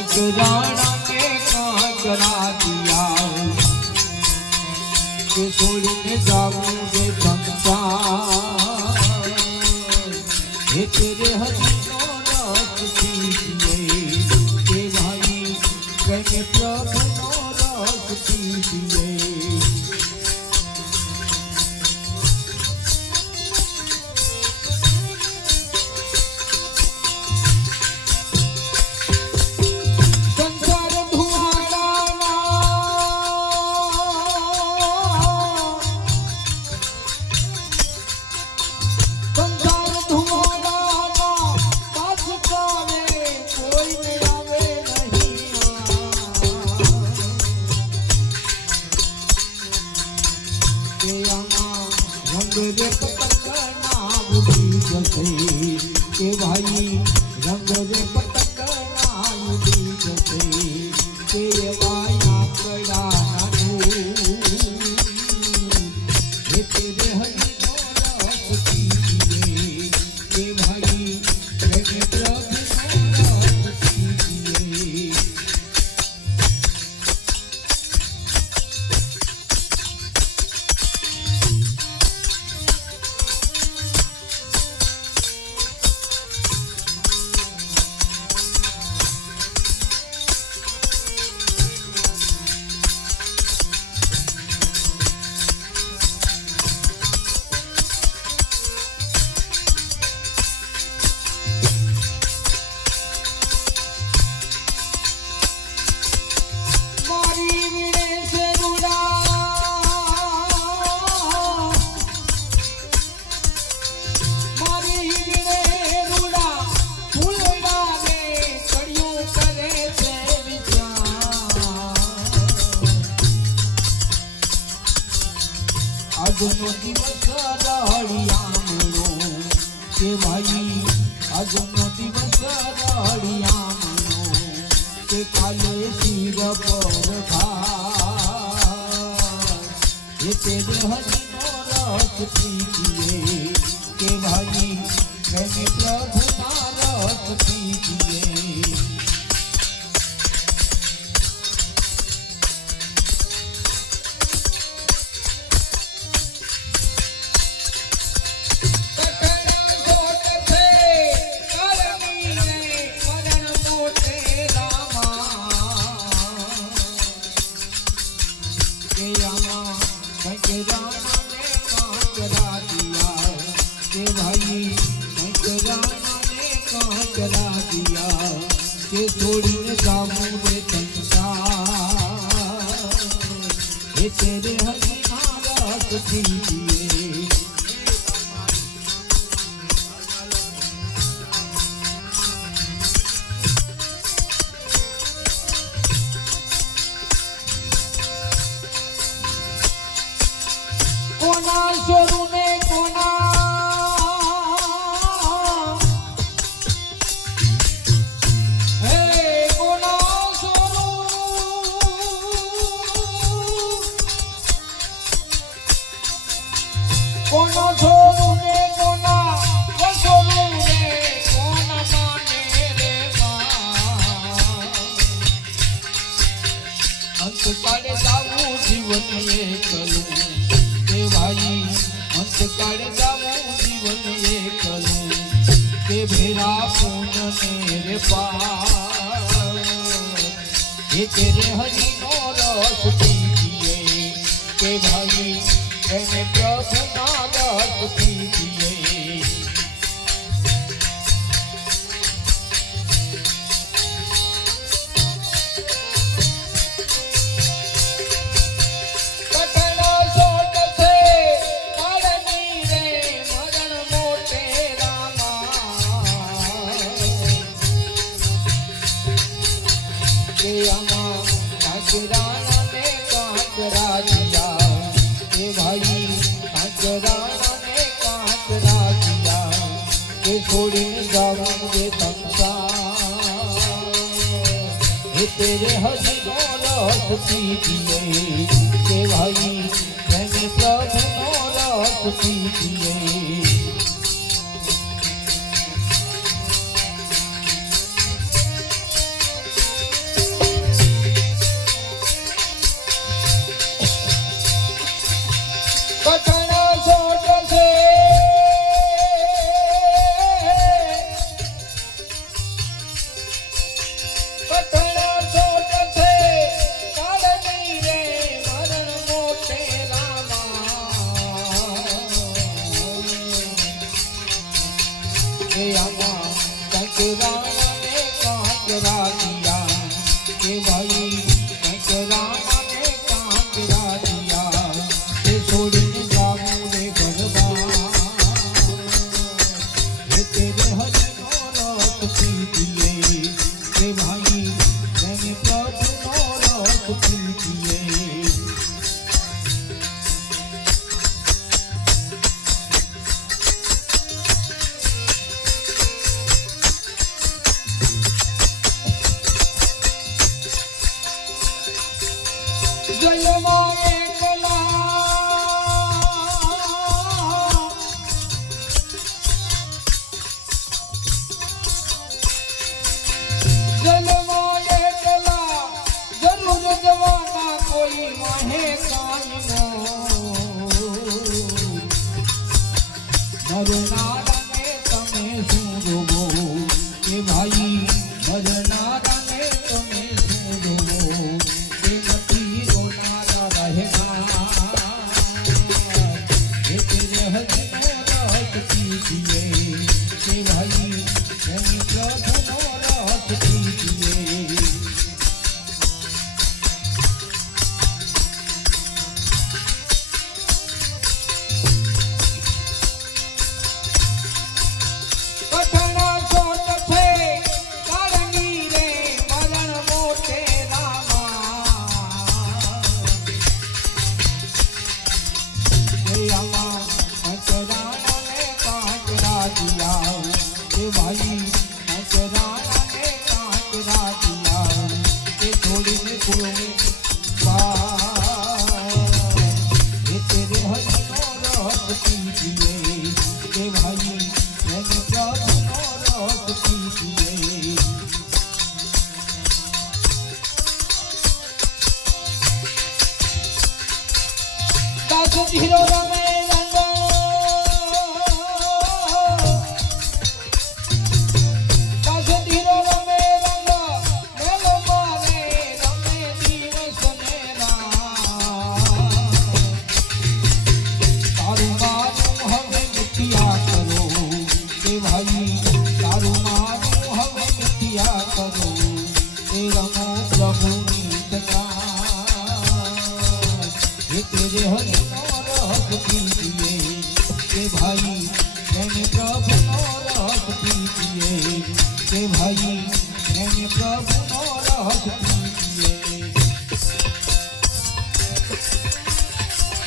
राणा ने कहाँ करा दिया के छोड़ने जाऊं रे संसार हे तेरे हसीनों रात दीजिए के भाई कहे प्रभु नो रात दीजिए के भाई रंग रे पतंग नाउडी जसे के वाया कड़ा नानू हे तेरे हरि रात कीजिए के भाई मेरे प्रभु रात कीजिए આજનો દિવસ રાળિયામણો કે ભાઈ આજનો દિવસ રાળિયામણો કે કાલે શિર પર એ તેરે હરિનો રસ પીજીએ કે ભાઈ મેને પ્રભુના રસ પીજીએ के छोड़ने जाऊं रे संसार हे तेरे हरिना रात दीजिए कोना स्वरू ने कोना कोना छोरू ने कोना वो छोरू ने कोना माने रे अंत काले जाऊं जीवन ये कलूं के भाई अंत काले जाऊं जीवन ये कलूं के भेरा पून मेरे पार ये तेरे हरि नो रस पीजिए के भाई मैंने प्रभु नारस कीजिए कठिन सोट से काढ़नी रे मरण मोटे रामा के अमा ठाकुराना ने कांकरा दिया भाई कांचराना ने कांचरा दिया के छोड़ने जाऊं रे संसार हे तेरे हरिनो रस पीजिए के भाई मैंने प्रभु नो रस पीजिए ભાઈ ભજનારા ને તમે શું જોવો એ નથી રોનારા રહેના એ તેરે હજનો રસ પીજીએ કે ભાઈ એની પ્રભુનો રસ પીજીએ ધીરો રમે રંગો કાશ ધીરો રમે રંગો મેલો મારે રમે દિવસ ને તારું મારું હવે મિથ્યા કરો કે ભાઈ તારું મારું હવે મિથ્યા કરો એ રમો પ્રભુની જગા એ તેરે હરિ पीजिए के भाई मैंने प्रभु नो रस पीजिए के भाई मैंने प्रभु नो रस